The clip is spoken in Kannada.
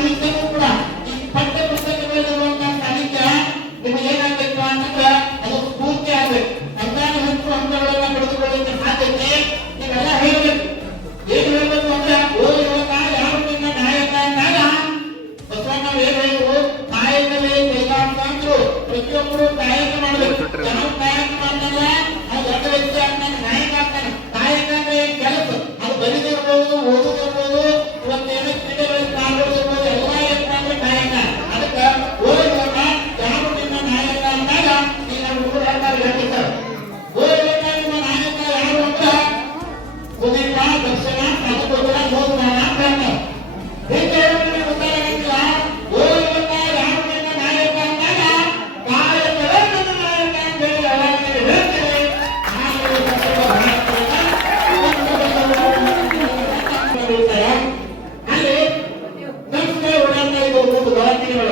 ಸಾಹಿತ್ಯವೂ ಕೂಡ ಈ ಪಠ್ಯ ಪುಸ್ತಕಗಳಲ್ಲಿರುವಂತಹ ಸಾಹಿತ್ಯ ನಿಮಗೆ ಏನಾಗಬೇಕು ಅಂತಂದ್ರೆ ಅದು ಸ್ಫೂರ್ತಿ ಆಗ್ಬೇಕು. ಅಂದಾಜು ಹೆಚ್ಚು ಅಂಕಗಳನ್ನ ಪಡೆದುಕೊಳ್ಳುವಂತ ಸಾಧ್ಯತೆ ನೀವೆಲ್ಲ ಹೇಳಬೇಕು. ಏನು ಹೇಳಬೇಕು ಅಂದ್ರೆ ಓದುವಾಗ ಯಾರು ನಿನ್ನ ನಾಯಕ ಅಂದಾಗ ಬಸವಣ್ಣ ಏನು ಹೇಳಿದ್ರು, ಕಾಯಕವೇ ಕೈಲಾಸ ಅಂದ್ರು. ಪ್ರತಿಯೊಬ್ಬರು ಕಾಯಕ ಮಾಡಬೇಕು. ಯಾವ ಕಾಯಕ ಮಾಡ್ತಾನೆ ಅದು ದೊಡ್ಡ ವ್ಯಕ್ತಿ ಆಗ್ತಾನೆ, ನಾಯಕ ಆಗ್ತಾನೆ. ಕಾಯಕ ಅಂದ್ರೆ ಕೆಲಸ, ಅದು ಬರಿದಿರ್ಬೋದು, ಓದುದಿರ್ಬೋದು, ಇವತ್ತೇನೋ ಕ್ರೀಡೆಗಳಲ್ಲಿ ಪಾಲ್ಗೊಳ್ಳಿರ್ಬೋದು, ಎಲ್ಲ ಏನಪ್ಪ ಅಂದ್ರೆ ಕಾಯಕ. ಅದಕ್ಕೆ ಓದುವಾಗ ಯಾರು ನಿನ್ನ ನಾಯಕ ಅಂದಾಗ ಈಗ ಹುಡುಗರು ಹೇಳ್ತಾರೆ, ಓದುವಾಗ ನಿಮ್ಮ ನಾಯಕ ಯಾರು ಅಂದ್ರೆ ಸುದೀಪ, ದರ್ಶನ, ಪ್ರಭುತ್ವ, ಮೋಹನ ಅಂತ ಹೇಳ್ತಾರೆ. ಹೇಗೆ ಹೇಳೋದ್ರಿಂದ ಗೊತ್ತಾಗಂಗಿಲ್ಲ. ಓದುವಾಗ ಯಾರು ನಿನ್ನ ನಾಯಕ ಅಂದಾಗ ಕಾಯಕವೇ ನನ್ನ ನಾಯಕ ಅಂತ ಹೇಳಿ ಯಾವಾಗ ಹೇಳ್ತಾರೆ. ಅಲ್ಲಿ ನಮ್ಗೆ ಓಡಾಡ್ತಾ ಇದ್ದು ಒಂದು ದವಾಖಾನೆಗಳು